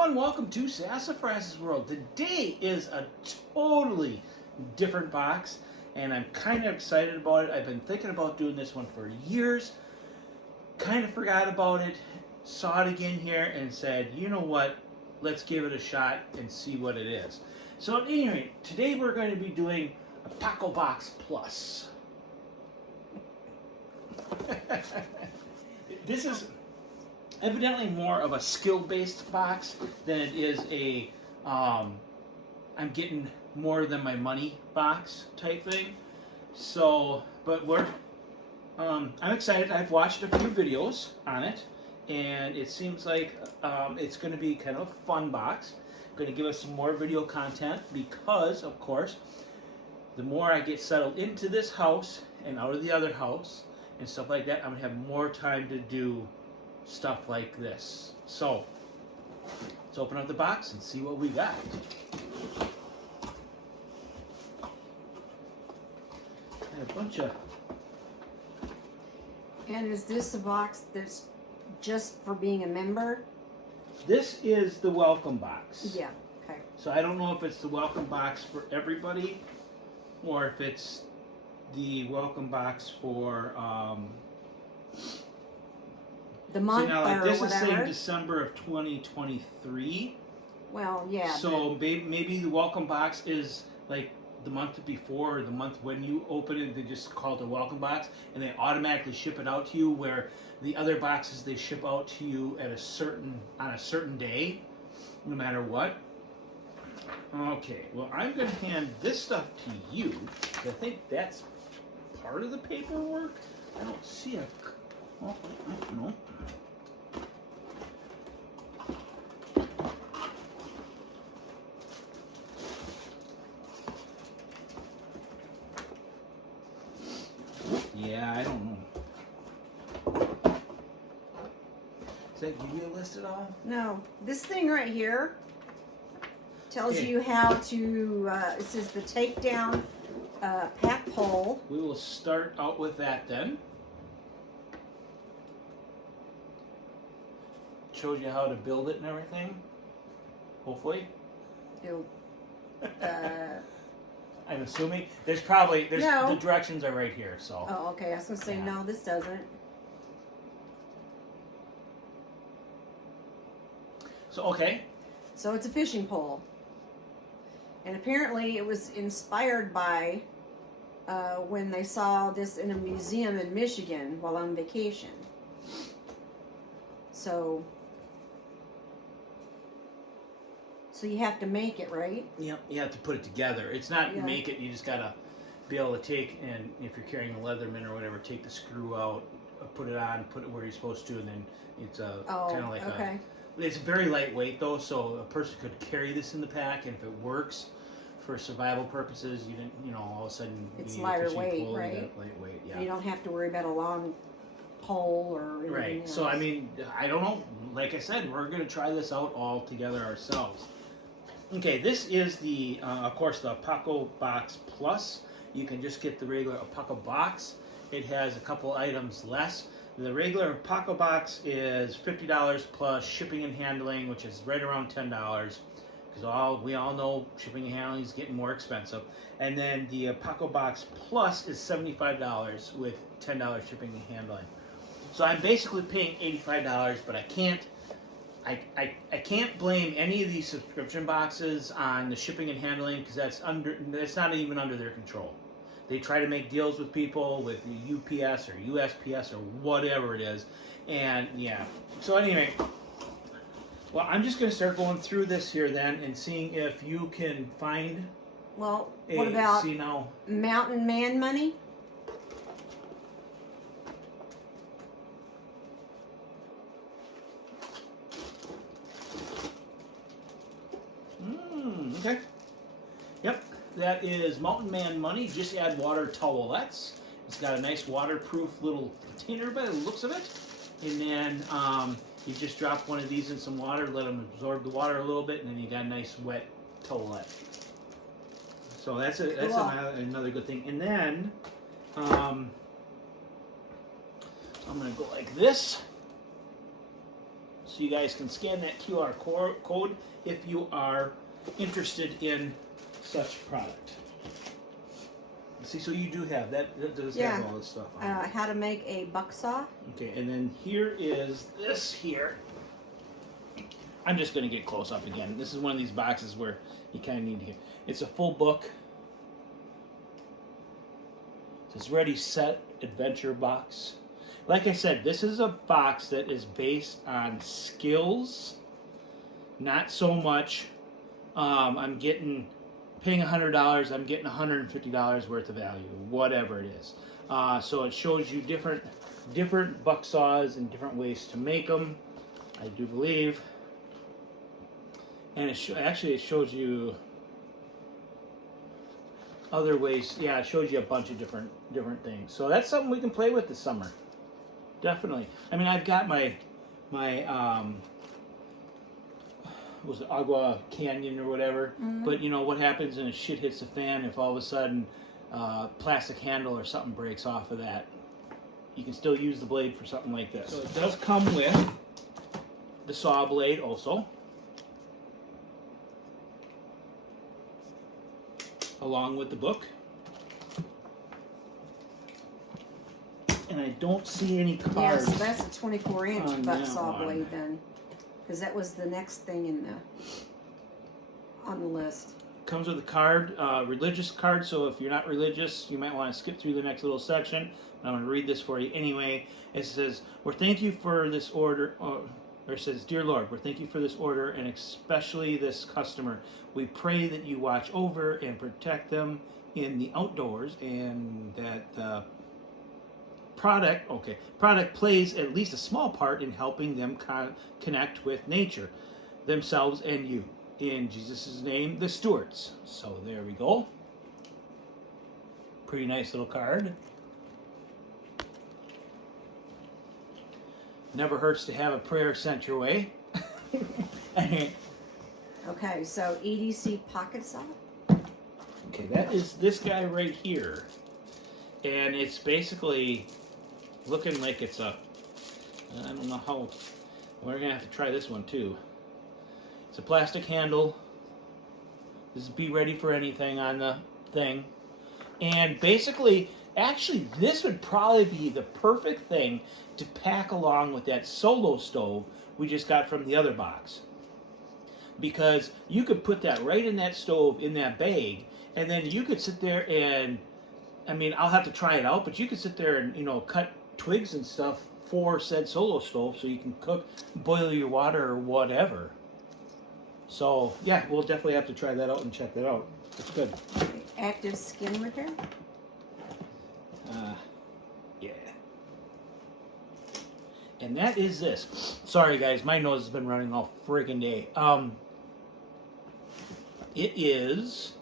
everyone, welcome to SAS-a-fras's world. Today is a totally different box, and I'm kind of excited about it. I've been thinking about doing this one for years, kind of forgot about it, saw it again here, and said, you know what, let's give it a shot and see what it is. So at any rate, today we're going to be doing Apocabox Plus. This is evidently more of a skill-based box than it is a I'm getting more than my money box type thing. So, but I'm excited. I've watched a few videos on it, and it seems like it's going to be kind of a fun box. Going to give us some more video content because, of course, the more I get settled into this house and out of the other house and stuff like that, I'm going to have more time to do stuff like this. So let's open up the box and see what we got. And a bunch of... And is this a box that's just for being a member? This is the welcome box. Yeah, okay. So I don't know if it's the welcome box for everybody or if it's the welcome box for the month now, like, or this whatever. is saying December of 2023. Well, yeah. So maybe the welcome box is like the month before or the month when you open it. They just call it the welcome box, and they automatically ship it out to you. Where the other boxes, they ship out to you at on a certain day, no matter what. Okay, well, I'm going to hand this stuff to you. I think that's part of the paperwork. I don't see a... Oh, no. Yeah, I don't know. Does that give you a list at all? No, this thing right here tells Okay. you how to, it says the takedown pack pole. We will start out with that then. Shows you how to build it and everything. Hopefully. It'll, I'm assuming there's No. the directions are right here. So. oh, okay. I was going to say, Yeah. no, this doesn't. So okay. So it's a fishing pole. And apparently it was inspired by when they saw this in a museum in Michigan while on vacation. So you have to make it, right? Yep, you have to put it together. It's not Yeah. make it. You just gotta be able to take, and if you're carrying a Leatherman or whatever, take the screw out, put it on, put it where you're supposed to, and then it's kind of like okay. It's very lightweight though, so a person could carry this in the pack, and if it works for survival purposes, you didn't, all of a sudden It's you need lighter a fishing weight, pole, you right? got lightweight, yeah. You don't have to worry about a long pole or anything Right. else. So I mean, I don't know. Like I said, we're gonna try this out all together ourselves. Okay, this is the, of course, the Apocabox Plus. You can just get the regular Apocabox. It has a couple items less. The regular Apocabox is $50 plus shipping and handling, which is right around $10, because we all know shipping and handling is getting more expensive. And then the Apocabox Plus is $75 with $10 shipping and handling. So I'm basically paying $85, but I can't blame any of these subscription boxes on the shipping and handling, because that's not even under their control. They try to make deals with people with UPS or USPS or whatever it is, and yeah. So anyway, well, I'm just going to start going through this here then and seeing if you can find. Well, what about see now? Mountain Man money? Okay. Yep, that is Mountain Man money. Just add water towelettes. It's got a nice waterproof little container by the looks of it. And then you just drop one of these in some water, let them absorb the water a little bit, and then you got a nice wet towelette. So that's another good thing. And then I'm going to go like this. So you guys can scan that QR code if you are interested in such product. See, so you do have that. That does have all this stuff on it. How to make a buck saw. Okay, and then here is this here. I'm just going to get close up again. This is one of these boxes where you kind of need to get. It's a full book. It's Ready, Set, Adventure box. Like I said, this is a box that is based on skills, not so much. I'm paying $100. I'm getting $150 worth of value, whatever it is. So it shows you different buck saws and different ways to make them. I do believe, and it shows you other ways. Yeah, it shows you a bunch of different things. So that's something we can play with this summer. Definitely. I mean, I've got my was it Agua Canyon or whatever. Mm-hmm. But you know what happens when shit hits the fan if all of a sudden plastic handle or something breaks off of that? You can still use the blade for something like this. So it does come with the saw blade also, along with the book. And I don't see any cards. Yeah, so that's a 24-inch on buck that saw one. blade then, because that was the next thing on the list. Comes with a card, religious card, so if you're not religious, you might want to skip through the next little section. I'm going to read this for you anyway. It says, "We're thank you for this order," or it says, "Dear Lord, we're thank you for this order, and especially this customer. We pray that you watch over and protect in the outdoors, and that the product plays at least a small part in helping them connect with nature, themselves, and you. In Jesus' name, the Stewarts." So there we go. Pretty nice little card. Never hurts to have a prayer sent your way. Okay, so EDC pocket saw. Okay, that is this guy right here. And it's basically looking like it's I don't know how, we're going to have to try this one too. It's a plastic handle. This is be ready for anything on the thing. And basically, actually, this would probably be the perfect thing to pack along with that solo stove we just got from the other box. Because you could put that right in that stove, in that bag, and then you could sit there and, I mean, I'll have to try it out, but you could sit there and, you know, cut twigs and stuff for said solo stove so you can cook, boil your water or whatever. So, yeah, we'll definitely have to try that out and check that out. It's good. Active skin repair. Yeah. And that is this. Sorry, guys, my nose has been running all friggin' day. It is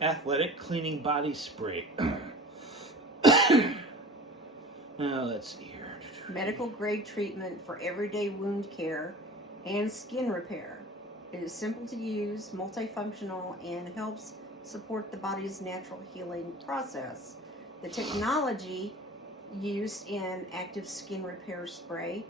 Athletic Cleaning Body Spray. Let's see here. Medical grade treatment for everyday wound care and skin repair. It is simple to use, multifunctional, and helps support the body's natural healing process. The technology used in active skin repair spray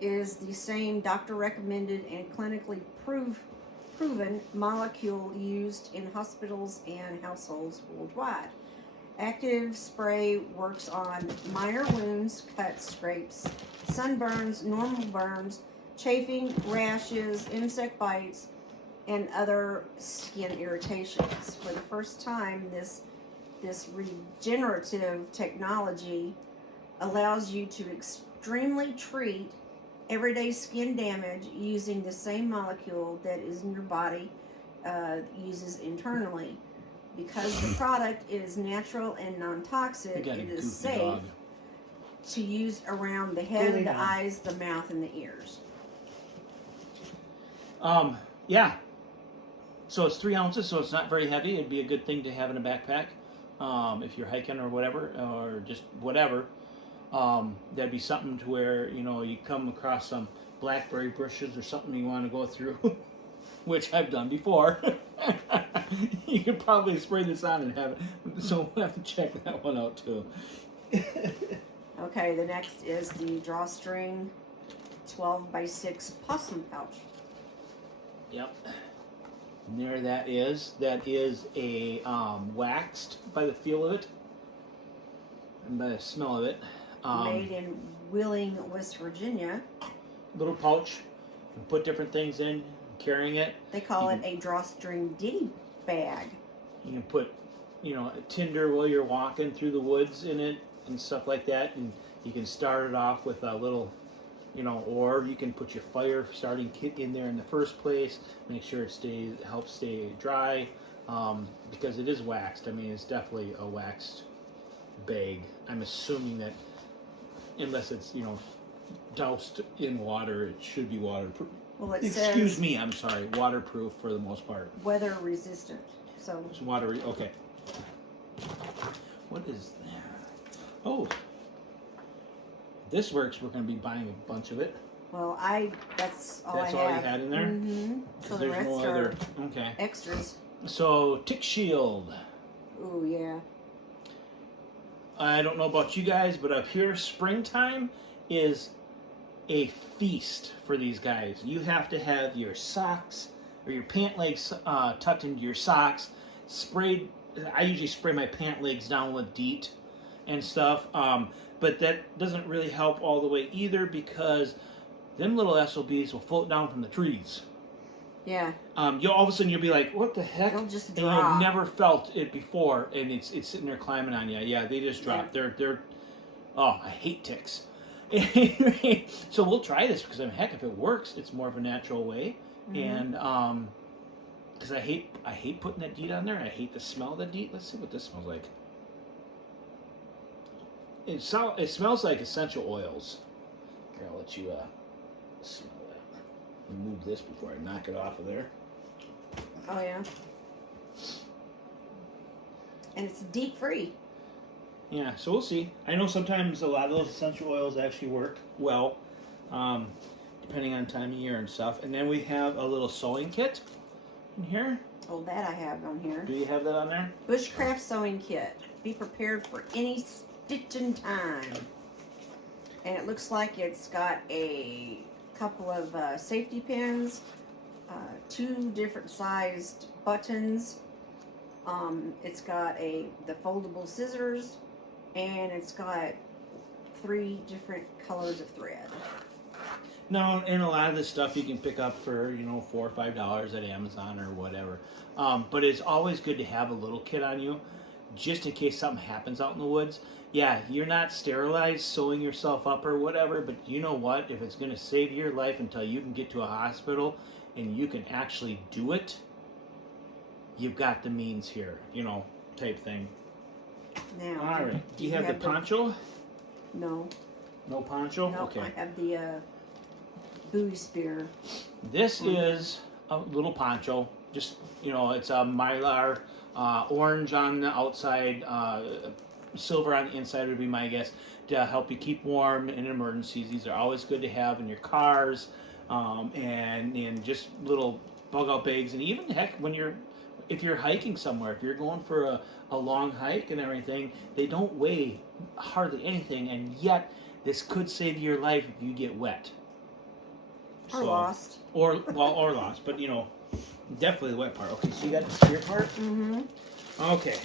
is the same doctor-recommended and clinically proven molecule used in hospitals and households worldwide. Active spray works on minor wounds, cuts, scrapes, sunburns, normal burns, chafing, rashes, insect bites, and other skin irritations. For the first time, this regenerative technology allows you to extremely treat everyday skin damage using the same molecule that is in your body uses internally. Because the product is natural and non-toxic, it is safe to use around the head, the eyes, the mouth, and the ears. Yeah. So it's 3 ounces, so it's not very heavy. It'd be a good thing to have in a backpack if you're hiking or whatever, or just whatever. That'd be something to where, you know, you come across some blackberry bushes or something you want to go through, which I've done before. You could probably spray this on and have it. So we'll have to check that one out too. Okay, the next is the drawstring 12x6 possum pouch. Yep. And there that is. That is a waxed by the feel of it and by the smell of it. Made in Wheeling, West Virginia. Little pouch. You can put different things in, carrying it. They call it a drawstring ditty bag. You can put, tinder while you're walking through the woods in it and stuff like that. And you can start it off with a little, or you can put your fire starting kit in there in the first place. Make sure it helps stay dry, because it is waxed. I mean, it's definitely a waxed bag. I'm assuming that unless it's, doused in water, it should be waterproof. Well, it Excuse says me, I'm sorry, waterproof for the most part. weather resistant. So It's okay. What is that? Oh, this works. We're going to be buying a bunch of it. well, that's all That's I all have. you had in there? Mm-hmm. So the There's rest no are other. Okay. extras. So, tick shield. Ooh, yeah. I don't know about you guys, but up here, springtime is a feast for these guys. You have to have your socks or your pant legs tucked into your socks, sprayed. I usually spray my pant legs down with DEET and stuff, but that doesn't really help all the way either, because them little SOBs will float down from the trees. Yeah. You'll all of a sudden you'll be like, "What the heck?" They'll just And drop. you've never felt it before, and it's sitting there climbing on you. Yeah, they just drop. Yeah. They're. Oh, I hate ticks. So we'll try this because heck, if it works, it's more of a natural way, and because I hate putting that DEET on there. I hate the smell of the DEET. Let's see what this smells like. It smells like essential oils. Here, I'll let you smell that. Remove this before I knock it off of there. Oh yeah. And it's DEET free. Yeah, so we'll see. I know sometimes a lot of those essential oils actually work well, depending on time of year and stuff. And then we have a little sewing kit in here. Oh, that I have on here. Do you have that on there? Bushcraft sewing kit. Be prepared for any stitching time. And it looks like it's got a couple of safety pins, 2 different sized buttons. It's got the foldable scissors, and it's got 3 different colors of thread. No, and a lot of this stuff you can pick up for, $4 or $5 at Amazon or whatever. But it's always good to have a little kit on you, just in case something happens out in the woods. Yeah, you're not sterilized, sewing yourself up or whatever, but you know what? If it's going to save your life until you can get to a hospital and you can actually do it, you've got the means here, type thing. Now, All right. Do you have the poncho? No. No poncho? No, Okay. I have the buoy spear. This is a little poncho. Just, it's a mylar, orange on the outside, silver on the inside would be my guess, to help you keep warm in emergencies. These are always good to have in your cars, and just little bug out bags. And even heck, if you're hiking somewhere, if you're going for a long hike and everything, they don't weigh hardly anything, and yet this could save your life if you get wet. Or lost. Or lost, but definitely the wet part. Okay, so you got the spear part? Mm-hmm. Okay.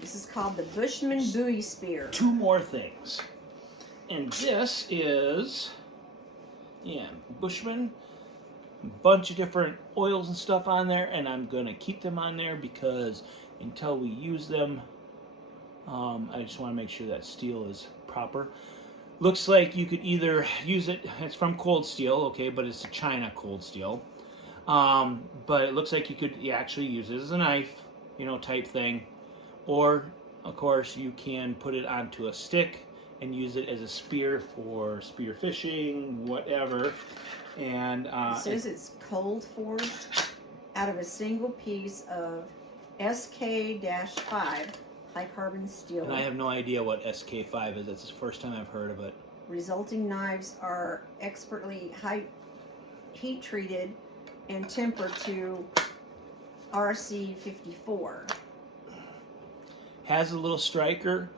This is called the Bushman Buoy Spear. 2 more things. And this is, Bushman. A bunch of different oils and stuff on there, and I'm going to keep them on there because until we use them, I just want to make sure that steel is proper. Looks like you could either use it, it's from cold steel, okay, but it's a China cold steel. But it looks like you could actually use it as a knife, type thing. Or, of course, you can put it onto a stick and use it as a spear for spear fishing, whatever. And it says it's cold forged out of a single piece of SK-5 high carbon steel. And I have no idea what SK5 is. That's the first time I've heard of it. Resulting knives are expertly heat treated and tempered to RC54. Has a little striker.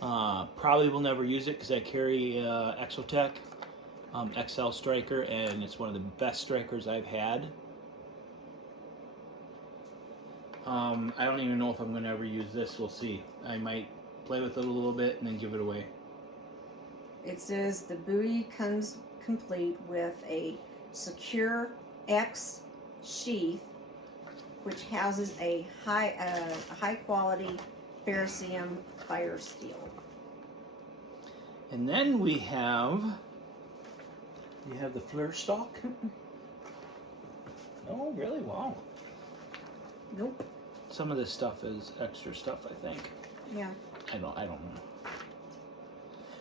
Probably will never use it because I carry Exotech XL striker, and it's one of the best strikers I've had. I don't even know if I'm going to ever use this. We'll see. I might play with it a little bit and then give it away. It says the buoy comes complete with a secure X sheath, which houses a high quality ferrocerium fire steel. And then we have the flare stock. Oh, really? Wow. Nope. Some of this stuff is extra stuff, I think. Yeah. I don't know.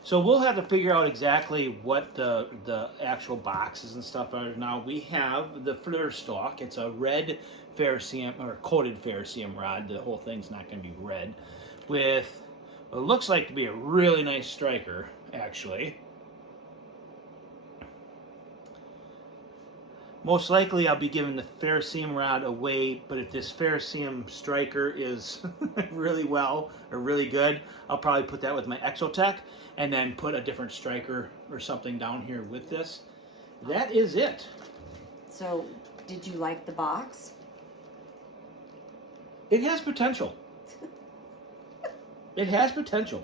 So we'll have to figure out exactly what the actual boxes and stuff are. Now we have the flare stock. It's a red ferrocerium or coated ferrocerium rod. The whole thing's not going to be red, with what looks like to be a really nice striker, actually. Most likely I'll be giving the ferrocerium rod away, but if this ferrocerium striker is really well or really good, I'll probably put that with my Exotech and then put a different striker or something down here with this. That is it. So, did you like the box? It has potential. It has potential.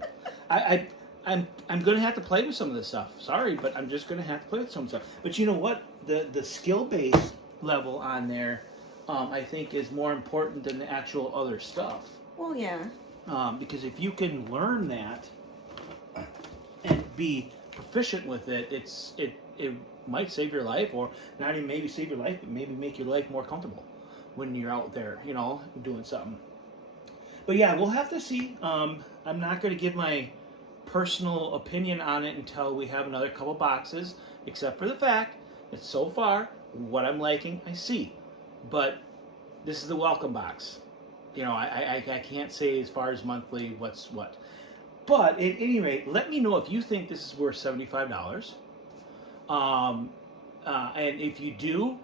I'm going to have to play with some of this stuff. Sorry, but I'm just going to have to play with some stuff. But you know what? The skill base level on there, I think, is more important than the actual other stuff. Well, yeah. Because if you can learn that and be proficient with it, it might save your life, or not even maybe save your life, but maybe make your life more comfortable when you're out there, you know, doing something. But yeah, we'll have to see. I'm not going to give my personal opinion on it until we have another couple boxes, except for the fact that so far, what I'm liking, I see. But this is the welcome box. You know, I can't say as far as monthly what's what. But at any rate, let me know if you think this is worth $75. And if you do,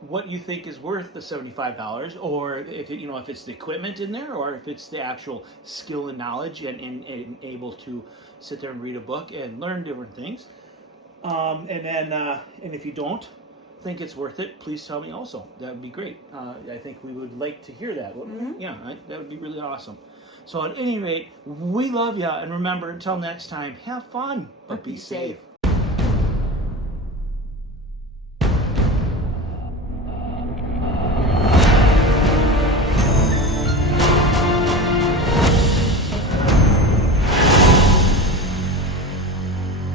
what you think is worth the $75, or if it, you know, if it's the equipment in there, or if it's the actual skill and knowledge and able to sit there and read a book and learn different things. And then and if you don't think it's worth it, please tell me also. That would be great. I think we would like to hear that. Mm-hmm. Yeah, that would be really awesome. So at any rate, we love you, and remember, until next time, have fun, but be safe.